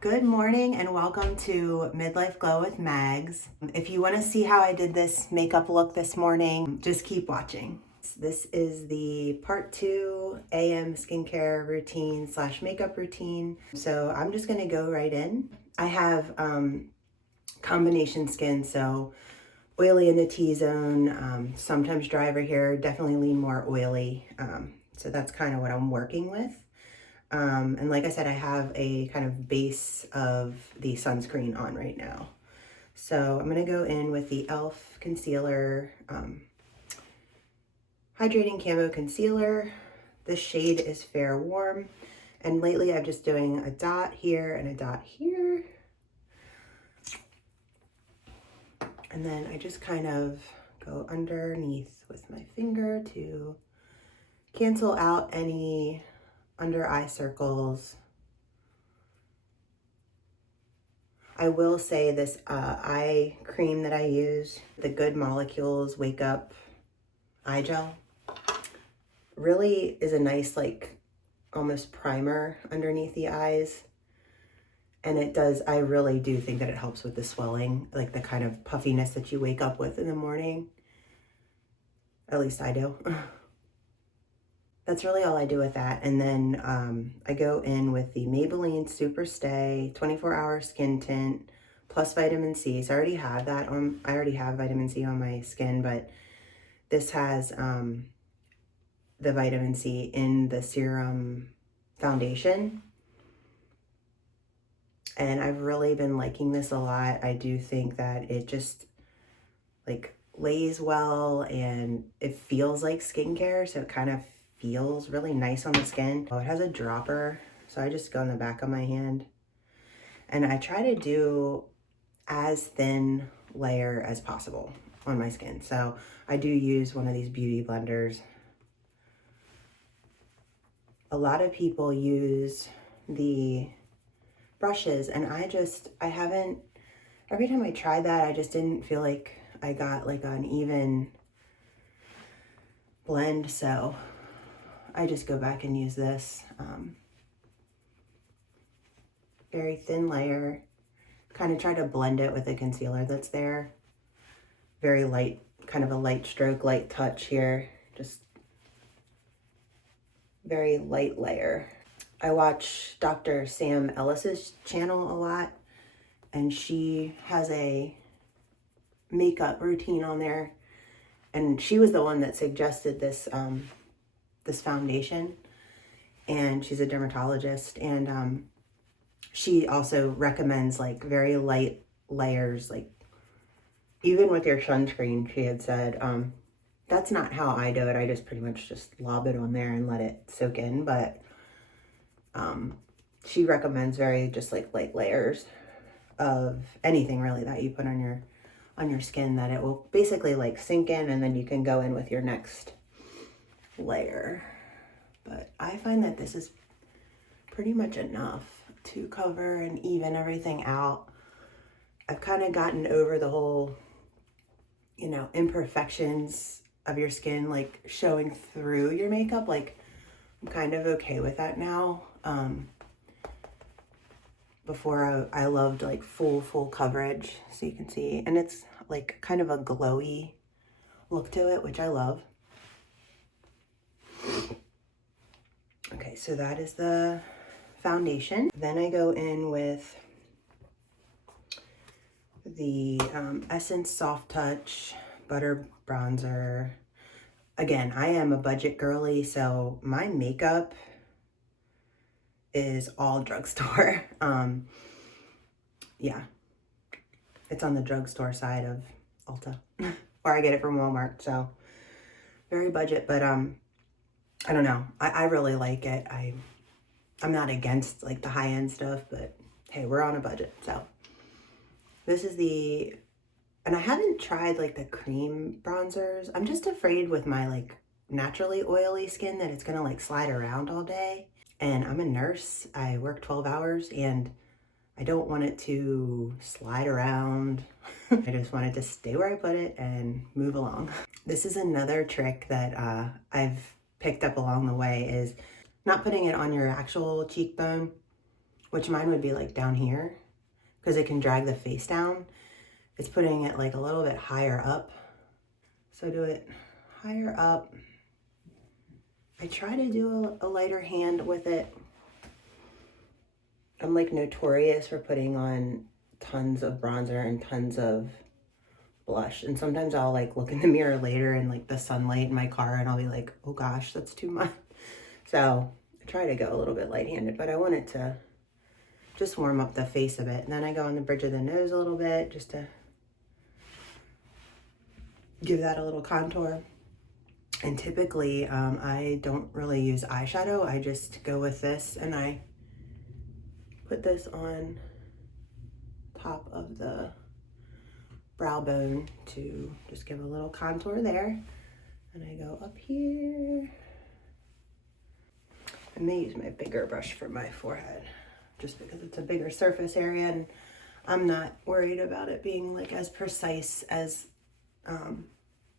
Good morning and welcome to Midlife Glow with Mags. If you want to see how I did this makeup look this morning, just keep watching. This is the part 2 AM skincare routine slash makeup routine. So I'm just going to go right in. I have combination skin, so oily in the T-zone, sometimes dry over here, definitely lean more oily. So that's kind of what I'm working with. And like I said, I have a kind of base of the sunscreen on right now. So I'm going to go in with the e.l.f. concealer, hydrating camo concealer. This shade is Fair Warm. And lately I'm just doing a dot here and a dot here. And then I just kind of go underneath with my finger to cancel out any under eye circles. I will say this eye cream that I use, the Good Molecules Wake Up Eye Gel, really is a nice, like, almost primer underneath the eyes. And it does, I really do think that it helps with the swelling, like the kind of puffiness that you wake up with in the morning. At least I do. That's really all I do with that. And then I go in with the Maybelline Super Stay 24-hour skin tint plus vitamin C. So I already have that on, I already have vitamin C on my skin, but this has the vitamin C in the serum foundation. And I've really been liking this a lot. I do think that it just like lays well and it feels like skincare. So it kind of feels really nice on the skin. Oh, it has a dropper, so I just go on the back of my hand and I try to do as thin layer as possible on my skin. So I do use one of these beauty blenders. A lot of people use the brushes and I haven't, every time I tried that, I just didn't feel like I got like an even blend. So I just go back and use this very thin layer, kind of try to blend it with the concealer that's there. Very light, kind of a light stroke, light touch here, just very light layer. I watch Dr. Sam Ellis's channel a lot, and she has a makeup routine on there, and she was the one that suggested this this foundation, and she's a dermatologist, and she also recommends like very light layers, like even with your sunscreen. She had said that's not how I do it. I just pretty much just lob it on there and let it soak in, but she recommends very just like light layers of anything really that you put on your skin, that it will basically like sink in and then you can go in with your next layer. But I find that this is pretty much enough to cover and even everything out. I've kind of gotten over the whole, you know, imperfections of your skin like showing through your makeup. Like I'm kind of okay with that now. Before I loved like full coverage, so you can see, and it's like kind of a glowy look to it, which I love. Okay, so that is the foundation. Then I go in with the Essence Soft Touch Butter Bronzer. Again, I am a budget girly, so my makeup is all drugstore. Yeah, it's on the drugstore side of Ulta, or I get it from Walmart, so very budget, but I don't know. I really like it. I'm not against like the high-end stuff, but hey, we're on a budget. So this is the, and I haven't tried like the cream bronzers. I'm just afraid with my like naturally oily skin that it's gonna like slide around all day. And I'm a nurse. I work 12 hours and I don't want it to slide around. I just want it to stay where I put it and move along. This is another trick that I've picked up along the way, is not putting it on your actual cheekbone, which mine would be like down here because it can drag the face down. It's putting it like a little bit higher up. So do it higher up. I try to do a lighter hand with it. I'm like notorious for putting on tons of bronzer and tons of blush. And sometimes I'll like look in the mirror later in like the sunlight in my car and I'll be like, oh gosh, that's too much. So I try to go a little bit light-handed, but I want it to just warm up the face a bit. And then I go on the bridge of the nose a little bit just to give that a little contour. And typically, I don't really use eyeshadow. I just go with this and I put this on top of the brow bone to just give a little contour there. And I go up here. I may use my bigger brush for my forehead just because it's a bigger surface area and I'm not worried about it being like as precise as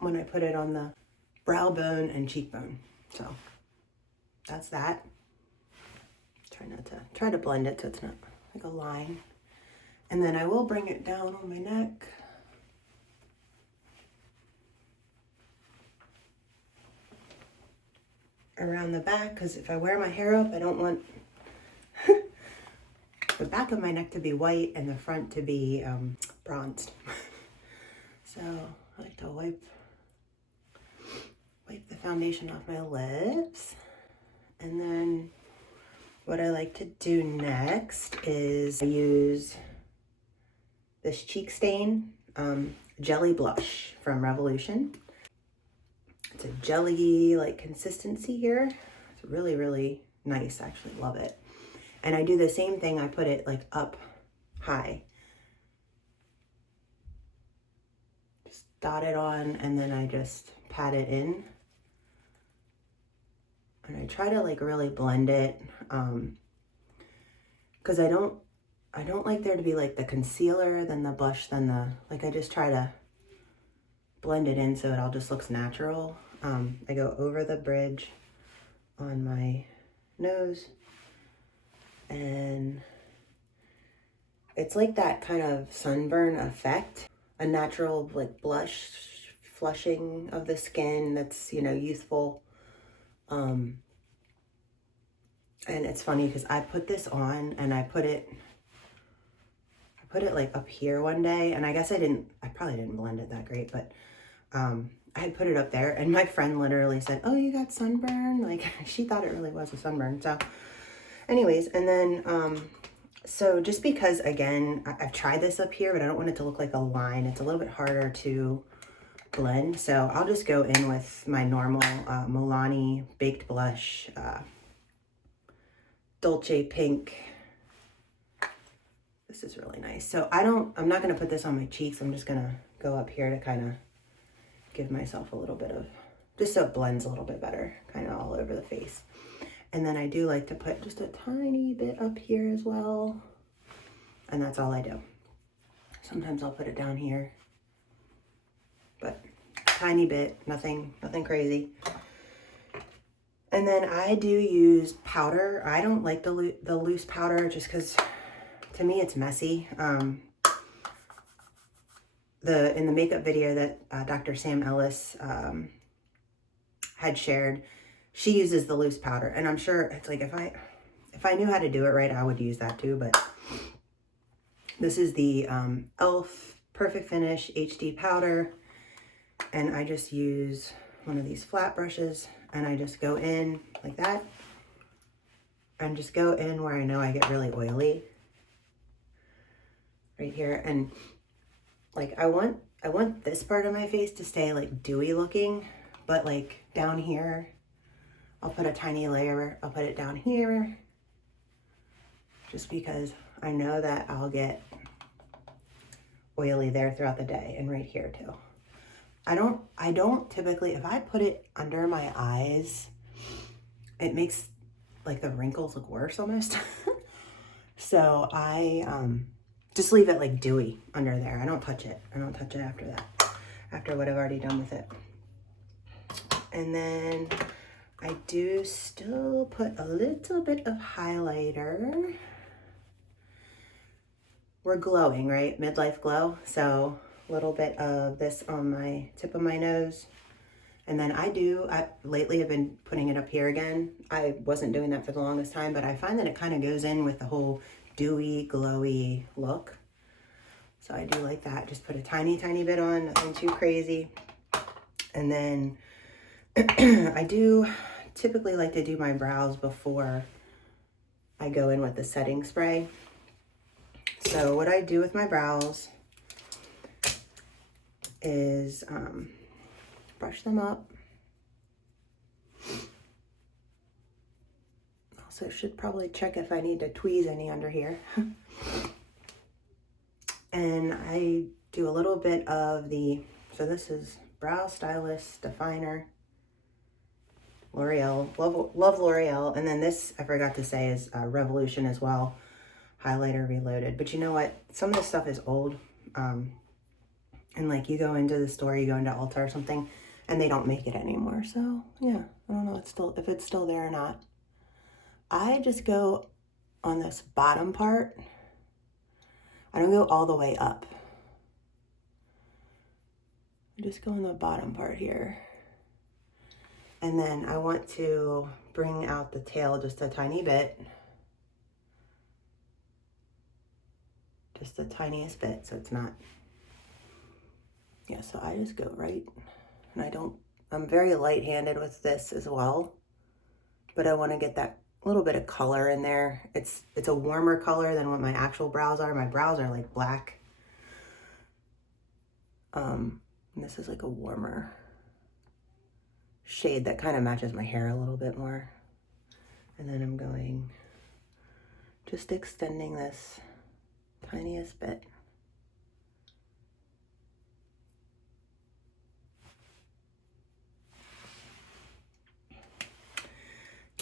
when I put it on the brow bone and cheekbone. So that's that. Try to blend it so it's not like a line. And then I will bring it down on my neck. Around the back, because if I wear my hair up, I don't want the back of my neck to be white and the front to be bronzed. So I like to wipe the foundation off my lips. And then what I like to do next is I use this Cheek Stain Jelly Blush from Revolution. It's a jelly like consistency here. It's really, really nice. I actually love it. And I do the same thing. I put it like up high. Just dot it on and then I just pat it in. And I try to like really blend it because I don't like there to be like the concealer, then the blush, then the, like I just try to blend it in so it all just looks natural. I go over the bridge on my nose and it's like that kind of sunburn effect, a natural like blush flushing of the skin that's, you know, youthful. And it's funny because I put this on and I put it like up here one day and I guess I probably didn't blend it that great, but I had put it up there and my friend literally said, oh, you got sunburn? Like she thought it really was a sunburn. So anyways, and then, so just because again, I've tried this up here, but I don't want it to look like a line. It's a little bit harder to blend. So I'll just go in with my normal Milani Baked Blush, Dolce Pink. This is really nice. So I'm not going to put this on my cheeks. I'm just going to go up here to kind of give myself a little bit of, just so it blends a little bit better, kind of all over the face. And then I do like to put just a tiny bit up here as well. And that's all I do. Sometimes I'll put it down here, but tiny bit, nothing crazy. And then I do use powder. I don't like the loose powder just because to me it's messy. In the makeup video that Dr. Sam Ellis had shared, she uses the loose powder, and I'm sure it's like if I knew how to do it right, I would use that too. But this is the e.l.f. Perfect Finish HD powder, and I just use one of these flat brushes, and I just go in like that, and just go in where I know I get really oily, right here, and like I want this part of my face to stay like dewy looking, but like down here, I'll put a tiny layer, I'll put it down here, just because I know that I'll get oily there throughout the day, and right here too. I don't typically, if I put it under my eyes, it makes like the wrinkles look worse almost. So I just leave it like dewy under there. I don't touch it. I don't touch it after that, after what I've already done with it. And then I do still put a little bit of highlighter we're glowing, right? Midlife glow. So a little bit of this on my tip of my nose. And then I lately have been putting it up here again. I wasn't doing that for the longest time, but I find that it kind of goes in with the whole dewy, glowy look. So I do like that. Just put a tiny, tiny bit on, nothing too crazy. And then I do typically like to do my brows before I go in with the setting spray. So what I do with my brows is brush them up. Also should probably check if I need to tweeze any under here. And I do a little bit of so this is Brow Stylist Definer, L'Oreal, love L'Oreal. And then this, I forgot to say, is Revolution as well, Highlighter Reloaded. But you know what? Some of this stuff is old. And like you go into the store, you go into Ulta or something, and they don't make it anymore. So yeah, I don't know if it's still there or not. I just go on this bottom part. I don't go all the way up. I just go on the bottom part here. And then I want to bring out the tail just a tiny bit. Just the tiniest bit, so it's not, yeah, so I just go right, and I'm very light-handed with this as well, but I want to get that little bit of color in there. It's a warmer color than what my actual brows are. My brows are like black. And this is like a warmer shade that kind of matches my hair a little bit more. And then I'm going, just extending this tiniest bit.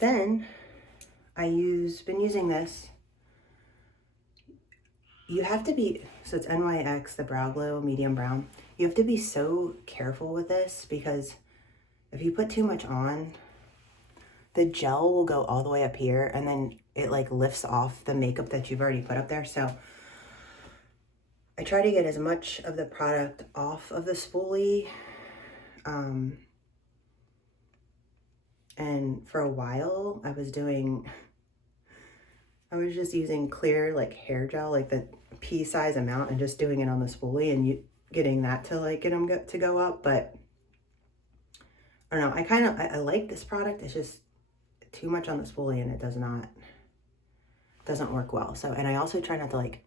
Then been using this. You have to be, so it's NYX, the Brow Glow Medium Brown. You have to be so careful with this because if you put too much on, the gel will go all the way up here and then it like lifts off the makeup that you've already put up there. So I try to get as much of the product off of the spoolie. And for a while I was just using clear like hair gel, like the pea size amount, and just doing it on the spoolie and getting that to like get them to go up. But I don't know, I like this product. It's just too much on the spoolie and it doesn't work well. So, and I also try not to like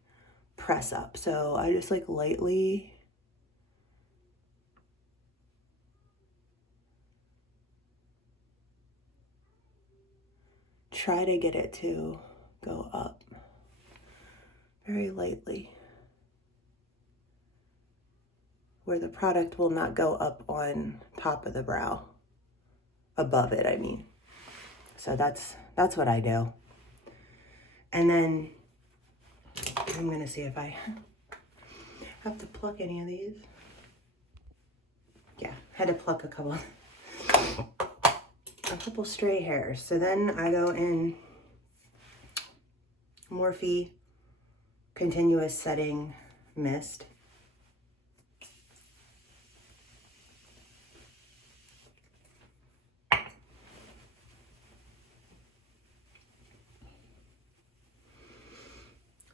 press up. So I just like lightly try to get it to go up very lightly, where the product will not go up on top of the brow, above it, I mean. So that's what I do. And then I'm gonna see if I have to pluck any of these. Yeah, had to pluck a couple stray hairs. So then I go in Morphe Continuous Setting Mist.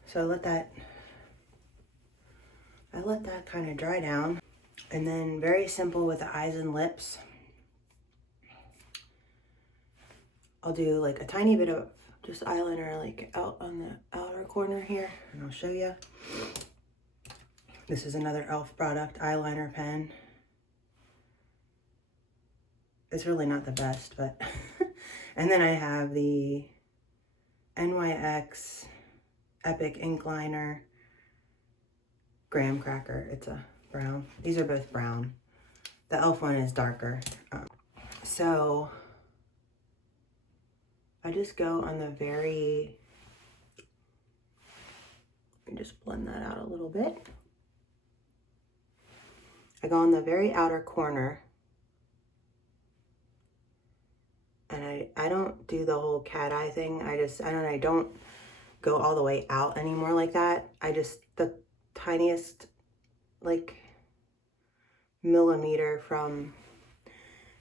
So I let that kind of dry down. And then very simple with the eyes and lips, I'll do like a tiny bit of just eyeliner like out on the outer corner here, and I'll show you. This is another e.l.f. product, eyeliner pen. It's really not the best, but and then I have the NYX Epic Ink Liner Graham Cracker. It's a brown. These are both brown. The e.l.f. one is darker. So I just go on the very, let me just blend that out a little bit. I go on the very outer corner, and I don't do the whole cat eye thing. I don't go all the way out anymore like that. I just, the tiniest like millimeter from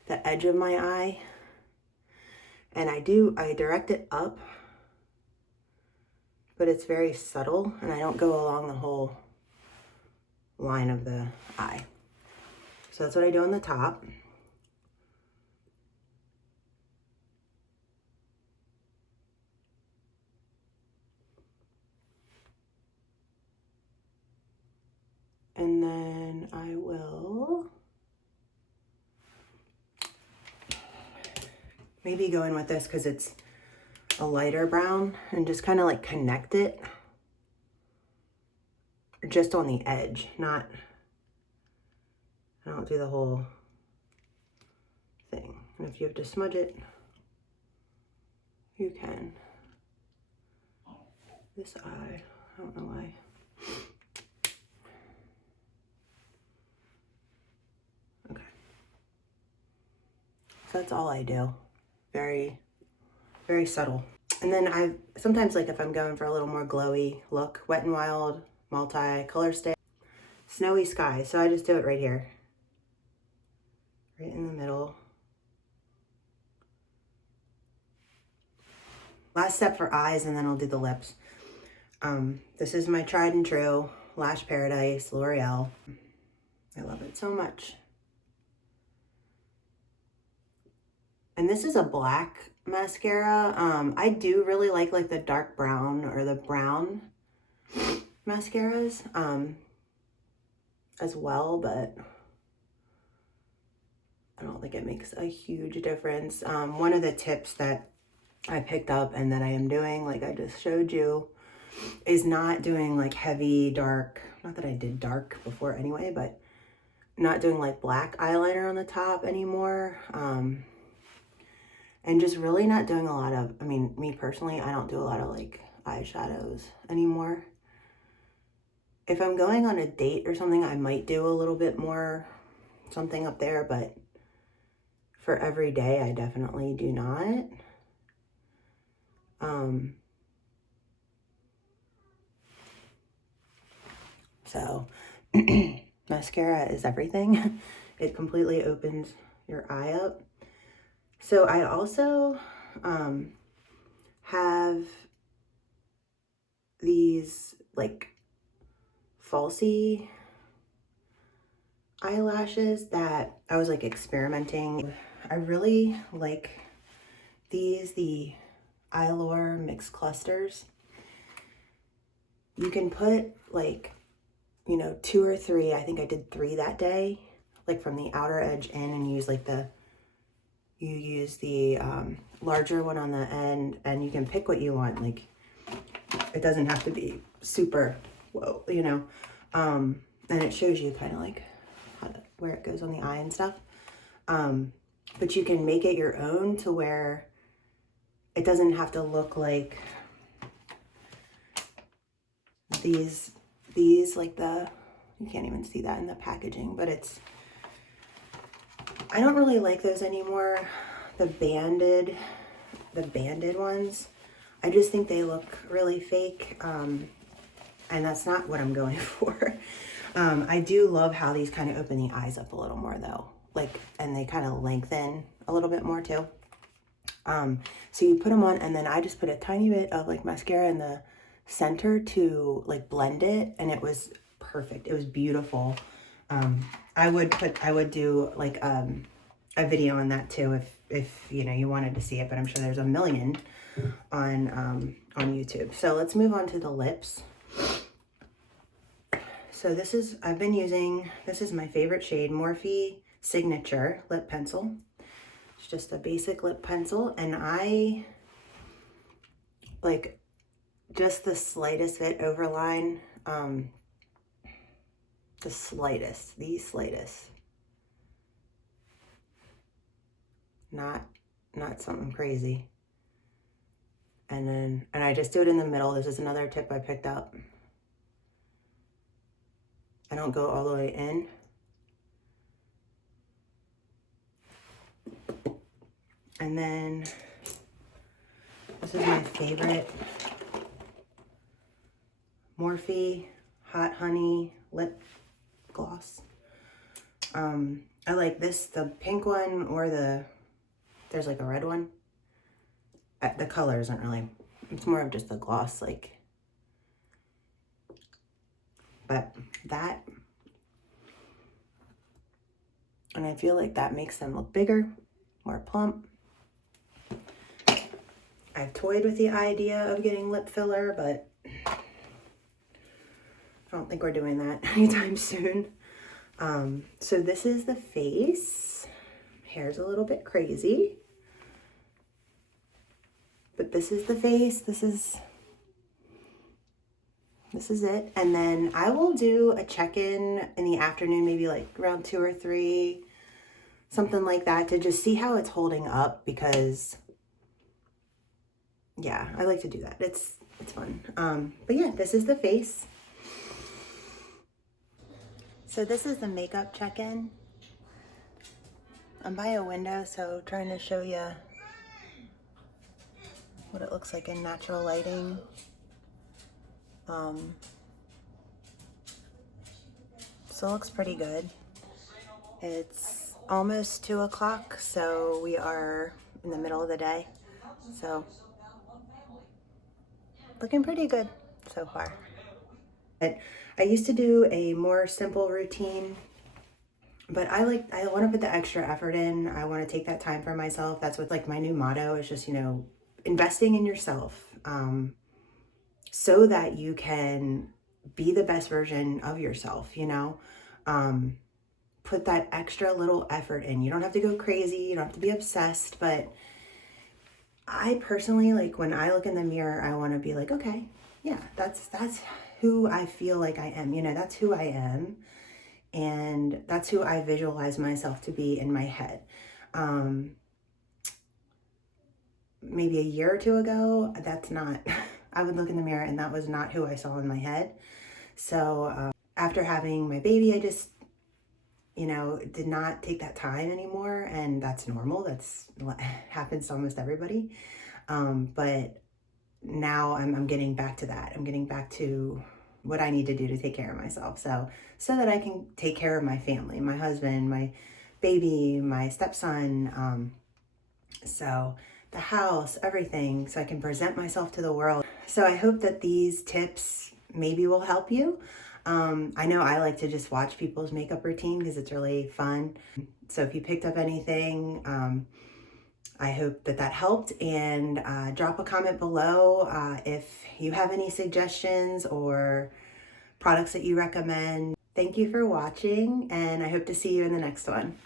the edge of my eye, and I direct it up, but it's very subtle, and I don't go along the whole line of the eye. So that's what I do on the top. And then I will maybe go in with this because it's a lighter brown, and just kind of like connect it just on the edge, not, I don't do the whole thing. And if you have to smudge it, you can. This eye, I don't know why. Okay. So that's all I do. Very, very subtle. And then I sometimes, like if I'm going for a little more glowy look, Wet n Wild multi-color stick, Snowy Sky. So I just do it right here. Right in the middle. Last step for eyes, and then I'll do the lips. This is my tried and true Lash Paradise L'Oreal. I love it so much. And this is a black mascara. I do really like the dark brown or the brown mascaras as well, but I don't think it makes a huge difference. One of the tips that I picked up and that I am doing, like I just showed you, is not doing like heavy dark, not that I did dark before anyway, but not doing like black eyeliner on the top anymore. And just really not doing a lot of, I mean, me personally, I don't do a lot of like eyeshadows anymore. If I'm going on a date or something, I might do a little bit more something up there, but for every day, I definitely do not. So mascara is everything. It completely opens your eye up. So I also have these like falsy eyelashes that I was like experimenting. I really like these, the Eyelure Mixed Clusters. You can put like, you know, 2 or 3, I think I did 3 that day, like from the outer edge in, and use like you use the larger one on the end, and you can pick what you want. Like it doesn't have to be super, whoa, you know, and it shows you kind of like where it goes on the eye and stuff. But you can make it your own to where it doesn't have to look like these like you can't even see that in the packaging, but it's, I don't really like those anymore. The banded ones, I just think they look really fake. And that's not what I'm going for. I do love how these kind of open the eyes up a little more though. Like, and they kind of lengthen a little bit more too. So you put them on, and then I just put a tiny bit of like mascara in the center to like blend it, and it was perfect. It was beautiful. I would do like a video on that too if you know you wanted to see it, but I'm sure there's a million on YouTube. So let's move on to the lips. So this is, I've been using, this is my favorite shade, Morphe Signature Lip Pencil. It's just a basic lip pencil, and I like just the slightest bit overline, the slightest, not something crazy. And I just do it in the middle. This is another tip I picked up. I don't go all the way in. And then this is my favorite Morphe Hot Honey Lip Gloss. I like this, the pink one, or there's like a red one. The color isn't really, it's more of just the gloss, like, but that, and I feel like that makes them look bigger, more plump. I've toyed with the idea of getting lip filler, but I don't think we're doing that anytime soon. So this is the face. Hair's a little bit crazy, but this is the face. This is it. And then I will do a check-in in the afternoon, maybe like around 2 or 3, something like that, to just see how it's holding up, because yeah, I like to do that. It's fun. But yeah, this is the face. So this is the makeup check-in. I'm by a window, so trying to show you what it looks like in natural lighting. So it looks pretty good. It's almost 2 o'clock, so we are in the middle of the day. So looking pretty good so far. But I used to do a more simple routine, but I want to put the extra effort in. I want to take that time for myself. That's what like my new motto is, just, you know, investing in yourself, so that you can be the best version of yourself, you know. Put that extra little effort in. You don't have to go crazy. You don't have to be obsessed, but I personally, like, when I look in the mirror, I want to be like, okay, yeah, that's who I feel like I am. You know, that's who I am. And that's who I visualize myself to be in my head. Maybe a year or 2 ago, that's not, I would look in the mirror and that was not who I saw in my head. So after having my baby, I just, you know, did not take that time anymore, and that's normal. That's what happens to almost everybody. But now I'm getting back to that. I'm getting back to what I need to do to take care of myself. So that I can take care of my family, my husband, my baby, my stepson. So the house, everything, so I can present myself to the world. So I hope that these tips maybe will help you. I know I like to just watch people's makeup routine because it's really fun. So if you picked up anything, I hope that helped, and drop a comment below if you have any suggestions or products that you recommend. Thank you for watching, and I hope to see you in the next one.